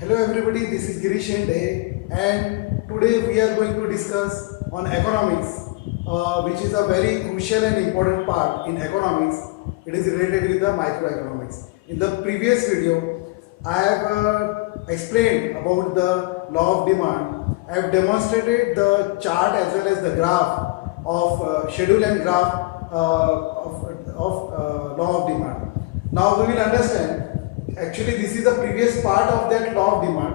Hello everybody, this is Girish Shende and today we are going to discuss on economics, which is a very crucial and important part in economics. It is related with the microeconomics. In the previous video, I have explained about the law of demand. I have demonstrated the chart as well as the graph of schedule and graph of law of demand. Now we will understand. Actually, this is the previous part of that law of demand.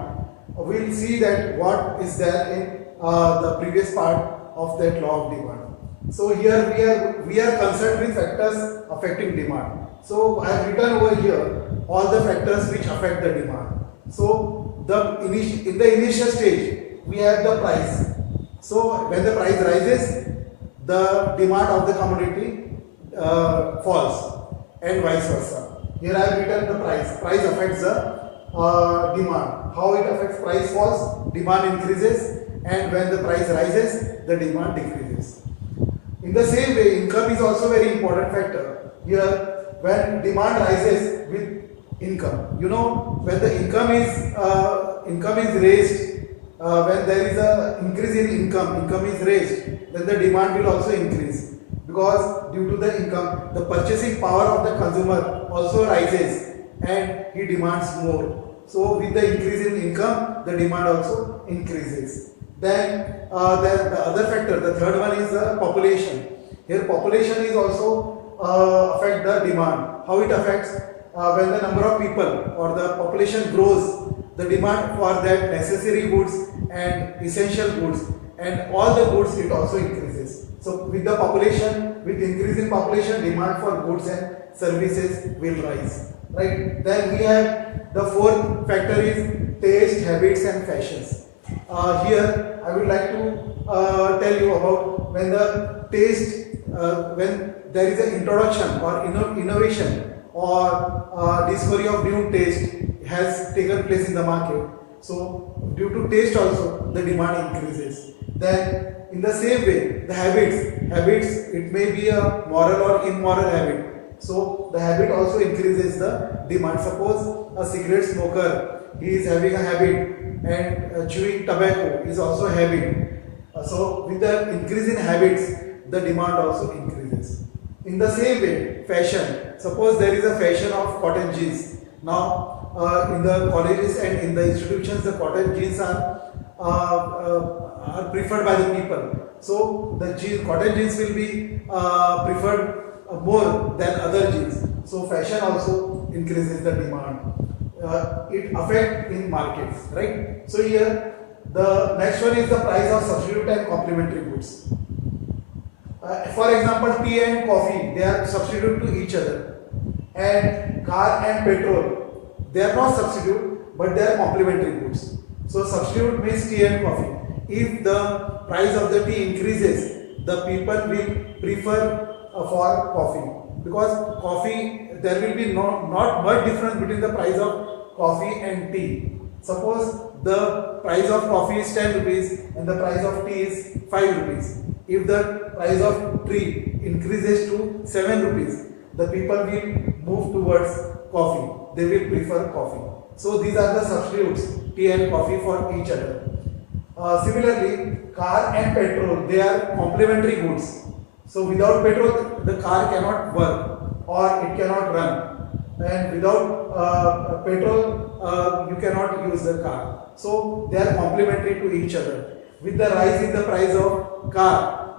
We will see that what is there in the previous part of that law of demand. So here we are concerned with factors affecting demand. So I have written over here all the factors which affect the demand. So in the initial stage we have the price. So when the price rises, the demand of the commodity falls, and vice versa. Here I have written the price. Price affects the demand. How it affects? Price falls, demand increases, and when the price rises, the demand decreases. In the same way, income is also very important factor. Here, when demand rises with income, when the income is raised, when there is a increase in income is raised, then the demand will also increase. Because due to the income, the purchasing power of the consumer also rises and he demands more. So with the increase in income, the demand also increases. Then the other factor, the third one is the population. Here population is also affect the demand. How it affects? When the number of people or the population grows, the demand for that necessary goods and essential goods and all the goods, it also increases. So with the population, with increase in population, demand for goods and services will rise. Right? Then we have the fourth factor is taste, habits and fashions. Here I would like to tell you about when the taste, when there is an introduction or innovation or discovery of new taste has taken place in the market. So due to taste also the demand increases. Then in the same way, the habits, it may be a moral or immoral habit. So the habit also increases the demand. Suppose a cigarette smoker, he is having a habit, and chewing tobacco is also a habit. So with the increase in habits, the demand also increases. In the same way, fashion. Suppose there is a fashion of cotton jeans. Now in the colleges and in the institutions, the cotton jeans are preferred by the people. So the cotton jeans will be preferred more than other jeans. So fashion also increases the demand. It affects in markets, right? So here the next one is the price of substitute and complementary goods. For example, tea and coffee, they are substitute to each other, and car and petrol, they are not substitute but they are complementary goods. So substitute means tea and coffee. If the price of the tea increases, the people will prefer for coffee, because coffee, there will be not much difference between the price of coffee and tea. Suppose the price of coffee is 10 rupees and the price of tea is 5 rupees. If the price of tea increases to 7 rupees, the people will move towards coffee. They will prefer coffee. So these are the substitutes, tea and coffee, for each other. Similarly, car and petrol, they are complementary goods. So without petrol, the car cannot work or it cannot run. And without petrol, you cannot use the car. So they are complementary to each other. With the rise in the price of car,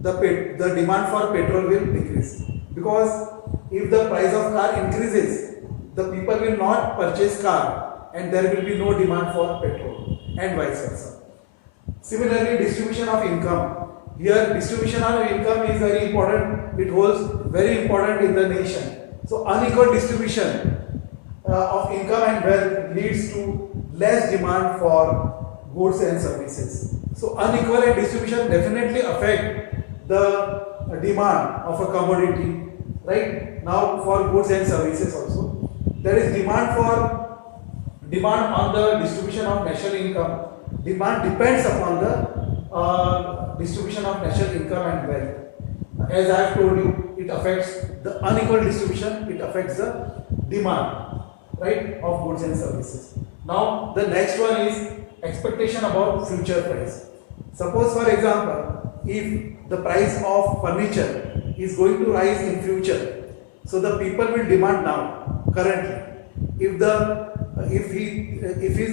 the demand for petrol will decrease. Because if the price of car increases, the people will not purchase car and there will be no demand for petrol, and vice versa. Similarly, distribution of income. Here distribution of income is very important. It holds very important in the nation. So unequal distribution of income and wealth leads to less demand for goods and services. So unequal distribution definitely affect the demand of a commodity, right? Now for goods and services also, there is demand on the distribution of national income. Demand depends upon the distribution of national income and wealth. As I have told you, it affects the unequal distribution, it affects the demand, right, of goods and services. Now the next one is expectation about future price. Suppose for example, if the price of furniture is going to rise in future, so the people will demand now currently. If the if he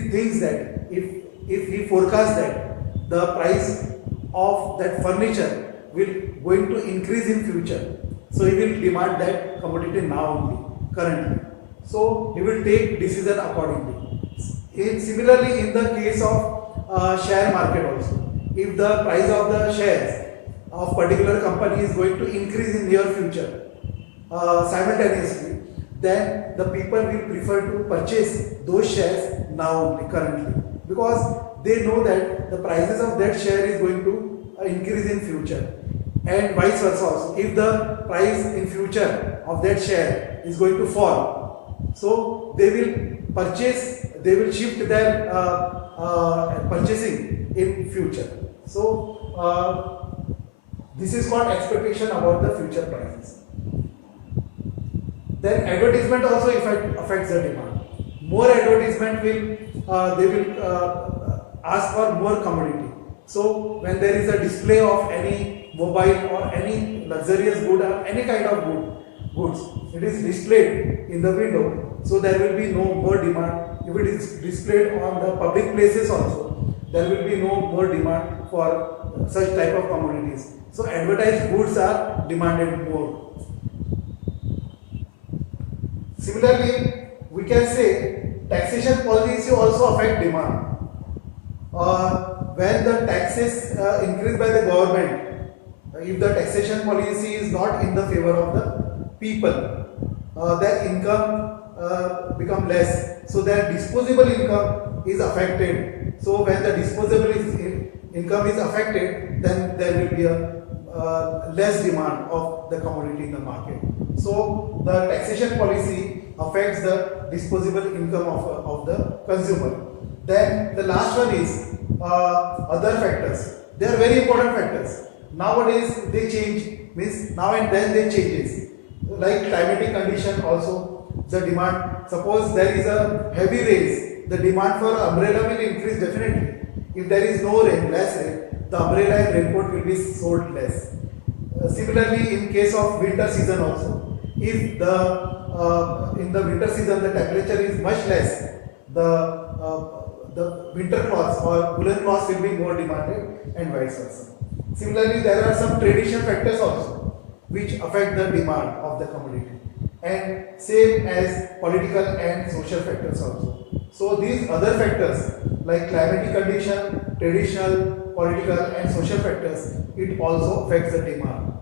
thinks that if he forecasts that the price of that furniture will going to increase in future, so he will demand that commodity now only currently. So he will take decision accordingly. Similarly, in the case of share market also, if the price of the shares of particular company is going to increase in near future simultaneously, then the people will prefer to purchase those shares now only currently, because they know that the prices of that share is going to increase in future, and vice versa also. If the price in future of that share is going to fall, so they will purchase, they will shift their purchasing in future. So this is called expectation about the future prices. Then advertisement also affects the demand. More advertisement will they will ask for more commodity. So when there is a display of any mobile or any luxurious good or any kind of goods, it is displayed in the window, so there will be no more demand. If it is displayed on the public places also, there will be no more demand for such type of commodities. So advertised goods are demanded more. Similarly, we can say taxation policy also affect demand. When the taxes increased by the government, if the taxation policy is not in the favor of the people, their income become less, so their disposable income is affected. So when the disposable income is affected, then there will be a less demand of the commodity in the market. So the taxation policy affects the disposable income of the consumer. Then the last one is other factors. They are very important factors. Nowadays they change, means now and then they changes. Like climatic condition also, the demand. Suppose there is a heavy rains, the demand for umbrella will increase definitely. If there is no rain, less rain, the umbrella and raincoat will be sold less. Similarly, in case of winter season also, if the in the winter season the temperature is much less, the winter cloths or woolen cloths will be more demanded, and vice versa. Similarly, there are some traditional factors also which affect the demand of the commodity, and same as political and social factors also. So these other factors like climatic condition, traditional, political and social factors, it also affects the demand.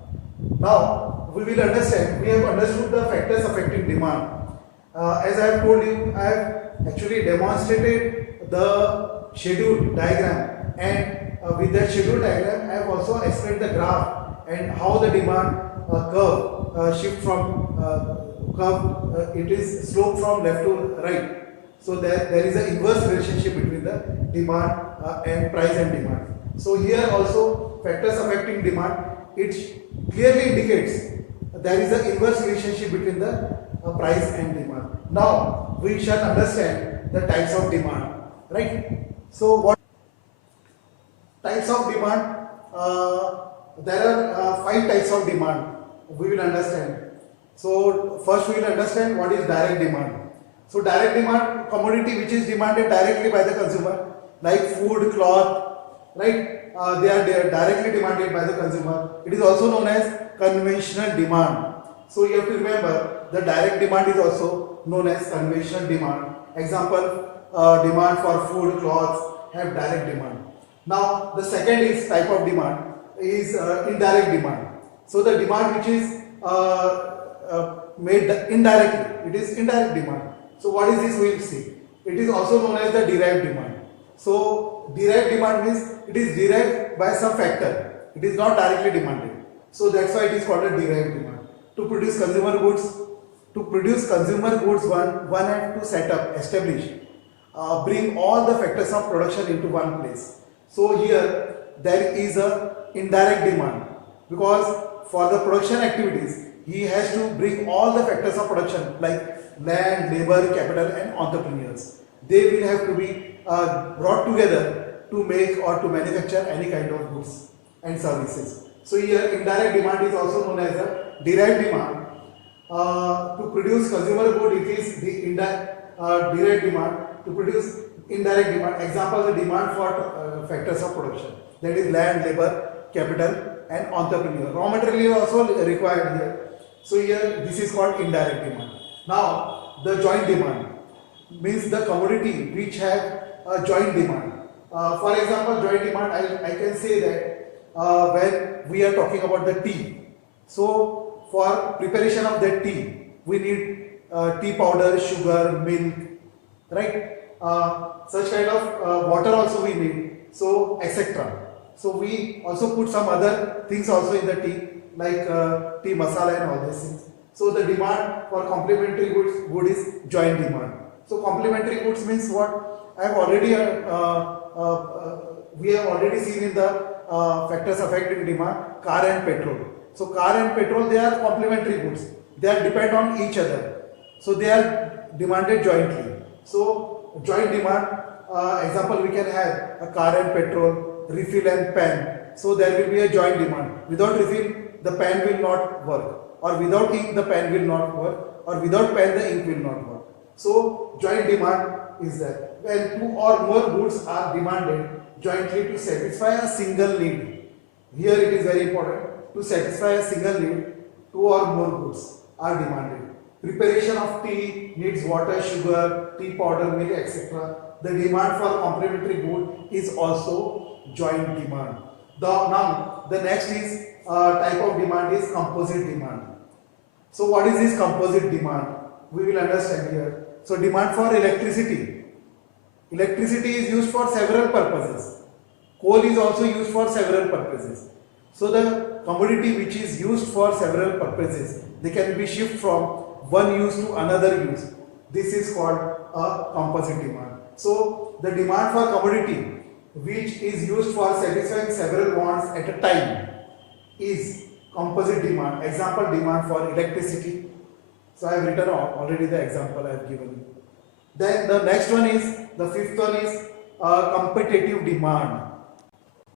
Now we will understand, we have understood the factors affecting demand. As I have told you, I have actually demonstrated the schedule diagram, and with that schedule diagram I have also explained the graph and how the demand curve shift from curve, it is slope from left to right. So there is an inverse relationship between the demand and price and demand. So here also factors affecting demand, it clearly indicates there is an inverse relationship between the price and demand. Now we shall understand the types of demand, right? So what types of demand? There are 5 types of demand we will understand. So first we will understand what is direct demand. So direct demand, commodity which is demanded directly by the consumer, like food, cloth, right? They are directly demanded by the consumer. It is also known as conventional demand. So you have to remember the direct demand is also known as conventional demand. Example, demand for food, clothes have direct demand. Now the second is type of demand is indirect demand. So the demand which is made indirectly, it is indirect demand. So what is this, we will see. It is also known as the derived demand. So derived demand means it is derived by some factor. It is not directly demanded. So that's why it is called a derived demand. To produce consumer goods, one have to set up, establish, bring all the factors of production into one place. So here there is a indirect demand, because for the production activities he has to bring all the factors of production like land, labor, capital and entrepreneurs. they will have to be brought together to make or to manufacture any kind of goods and services. So here indirect demand is also known as a direct demand. To produce consumer good, it is the direct demand. To produce indirect demand, example the demand for factors of production, that is land, labor, capital and entrepreneur. Raw material is also required here. So here this is called indirect demand. Now the joint demand means the commodity which have a joint demand. For example, joint demand, I can say that when we are talking about the tea. So for preparation of that tea, we need tea powder, sugar, milk, right? Such kind of water also we need, so etc. So we also put some other things also in the tea, like tea masala and all these things. So the demand for complementary good is joint demand. So complementary goods means what? I have already we have already seen in the factors affecting demand, car and petrol. So car and petrol, they are complementary goods. They are depend on each other. So they are demanded jointly. So joint demand, example we can have a car and petrol, refill and pen. So there will be a joint demand. Without refill, the pen will not work. Or without ink, the pen will not work. Or without pen, the ink will not work. So joint demand is there. When two or more goods are demanded jointly to satisfy a single need. Here it is very important. To satisfy a single need, two or more goods are demanded. Preparation of tea needs water, sugar, tea powder, milk, etc. The demand for complementary good is also joint demand. Now the next is type of demand is composite demand. So what is this composite demand? We will understand here. So demand for electricity. Electricity is used for several purposes. Coal is also used for several purposes. So the commodity which is used for several purposes, they can be shifted from one use to another use. This is called a composite demand. So the demand for commodity which is used for satisfying several wants at a time is composite demand. Example, demand for electricity. So I have written already the example I have given you. Then the next one is, the fifth one is competitive demand.